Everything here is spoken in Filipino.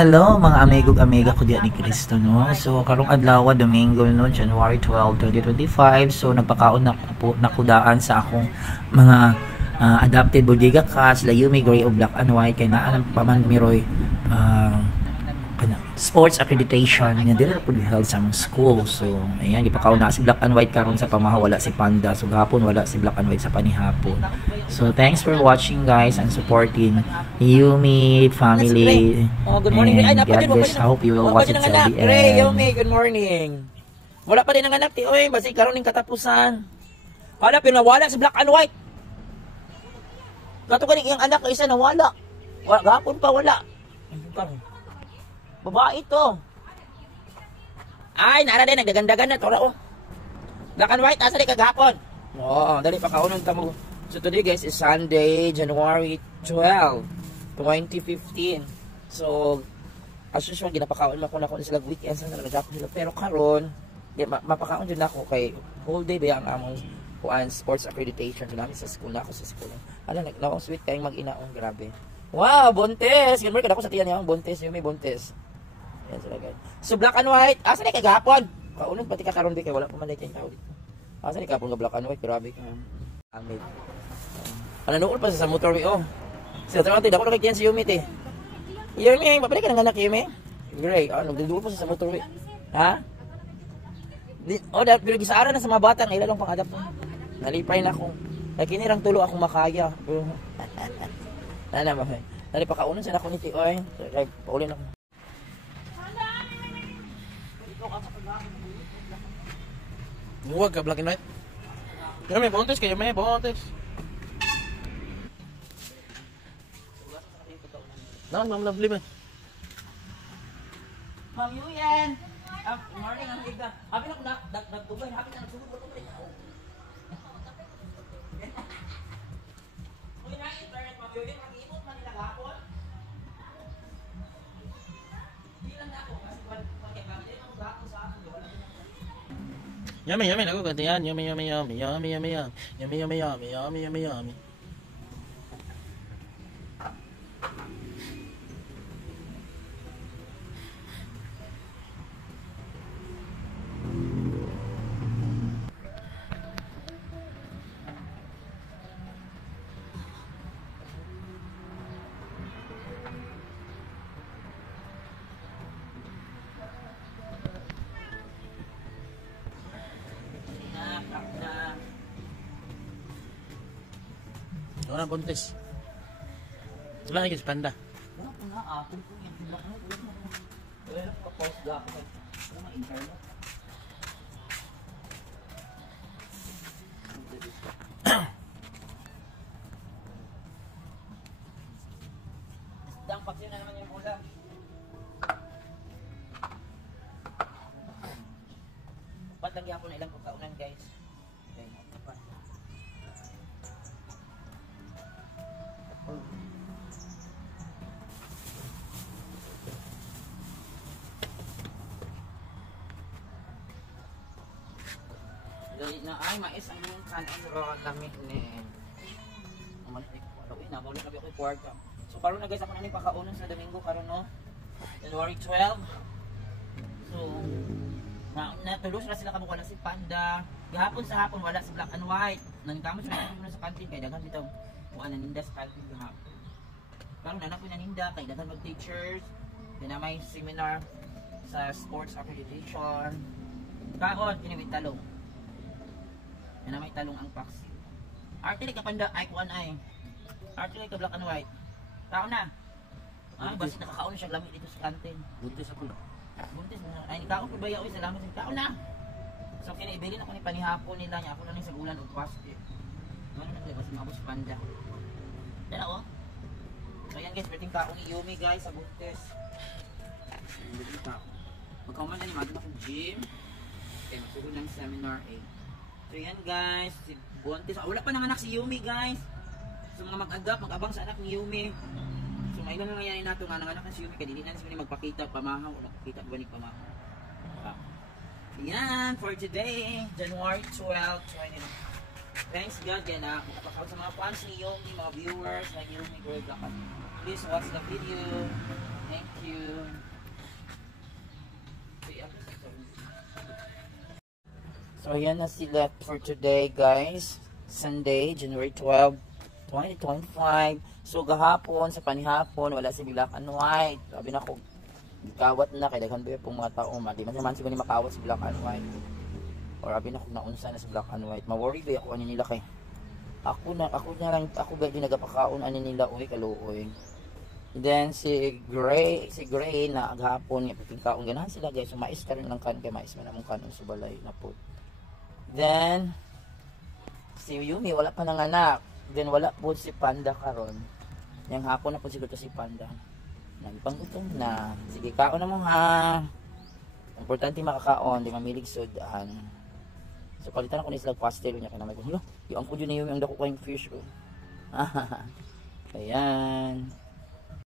Hello mga amigog amiga ko diyan ni Cristo no. So karong adlaw Domingo no, January 12, 2025. So nagpakaon na po nakudaan sa akong mga adapted bodega cats, Layumi Gray o Black and White kay naa paman miroy sports accreditation nga dili po held sa among school. So ayan gipakaon na si Black and White karon sa pamaha, wala si Panda. So gahapon wala si Black and White sa panihapon. So thanks for watching guys and supporting Yumi family. Good morning. And God bless. I hope you will watch it till the end. Yumi, good morning. Wala pa din ang anak ti oy, basi karon ning katapusan. Wala pinawala si Black and White. Kato kani iyang anak isa nawala. Wala gahapon pa wala. Babae ito. Ay, nara din, nagdagandagan na tora oh. Black and White, asa di kagapon. Oo, dali pa kaunon ta mo. So today guys is Sunday, January 12, 2015. So, as usual, ginapakaon ko na ko sila weekends na nagagapon sila. Pero karon, mapakaon din ako kay whole day ba ang among kuan sports accreditation. So, namin sa school na ako sa school. Ano, nakong sweet kayong mag-inaong, grabe. Wow, Bontes! Ganun kada ko sa tiyan niya, Bontes, yung may Bontes. Yan sila guys. So Black and White, asa ni kagapon? Kaunong pati ka karon di kay wala pa man tayong tao dito. Asa ni kapon nga Black and White, grabe ka. Amid. Nuul pa sa motorway oh. Sa trabaho ti dako kay si Yumi te. Yumi, mabalik ka ng anak Yumi. Gray, nagduduol pa sa motorway. Ha? Oh, dahil pero gisaara na sa mga bata nga ilalong pang-adapt. Nalipay na ako. Kay kinirang tulo akong makaya. Nana ba? Dali pa kaunon sa nako ni Tioy. Like paulin ako. Huwag ka Black and White. Kaya may bontes, kaya may bontes. No, Ma'am Lovely ba? Ma'am Yuyen! Good morning, ang higa. Habi na ko nagtubay, habi na nagsugod ko ito. Uy na, internet Ma'am Yuyen, mag-iimot man nila gapon. Hindi lang ako, kasi pagkakabili ng gapon sa akin. Yummy, yummy, nagkukuntihan. Yummy, yummy, yummy, yummy, yummy, yummy, yummy, yummy, yummy, yummy, yummy, yummy. Wala nang kontes. Wala nang Panda. Wala ko na ako. Wala ko post da ako. Wala na internet. Dang paksyon na naman yung ulam. Patagyan ko na ilang pagkaunan guys. Na ay mais ang mga kanin ro lamig ni. Umatik ko. Uy, nabulit na ako kwarta. So karon na guys ako na ni pakaunon sa Domingo karon no. January 12. So natulos na sila kamukha na si Panda. Gihapon sa hapon wala si Black and White. Nangkamo sila sa kantin kay daghan bitaw. Kuha na ninda sa kantin gihapon. Karon anak ko na ninda kay daghan mag teachers. Kaya may seminar sa sports accreditation. Kaon kini talong. Yan na may talong ang pax. Artillery ka Panda, ay kuan ay. Artillery ka Black and White. Tao na. Ay, basta nakakaon siya lamig dito sa kantin. Buntis ako na. Buntis na. Ay, nikaon ko ba yaw? Salamat sa tao na. So, kinaibilin ako ni panihapon nila niya. Ako lang sa ulan o pasti. Ano na ba si Mabos Panda? Yan ako. So, yan guys, pwedeng kaong i-Yumi guys sa buntis. Magkauman na ni Magna kong gym. Okay, magsugod ng seminar 8. So yan guys, si Bontes. Wala pa nang anak si Yumi guys. So mga mag-abang sa anak ni Yumi. So ngayon na nangyayari nato nga nanganak na si Yumi. Kaya hindi na siya magpakita pamahaw. Wala pakita ba ni pamahaw. Yan for today, January 12, 20. Thanks God yan na kapakaw sa mga fans ni Yumi, mga viewers na Yumi Girl Black. Please watch the video. Thank you. So, ayan na sila for today, guys. Sunday, January 12, 2025. So, gahapon, sa panihapon, wala si Black and White. Sabi na ko, kawat na, kaya daghan ba pong mga tao, di man naman siguro ni makawat si Black and White. Or sabi na ko, naunsa na si Black and White. Ma-worry ba ako, ano nila kay. Ako ba din nagapakaon, ano nila, uy, kaluoy. Then, si Gray na aghapon, pagkaon, ganahan sila, guys. So, mais ka rin lang kan, kaya mais man namang kanon sa balay na po. Then, si Yumi, wala pa ng anak. Then, wala po si Panda karon. Yung hapon na po siguro si Panda. Nagpanggutom na. Sige, kaon na mo ha. Importante makakaon, di mamilig sudan. So, palitan ako ni Slag Pastel niya. Kaya naman ko, yung angko dyan na yung dako ko yung fish. Oh. Ayan.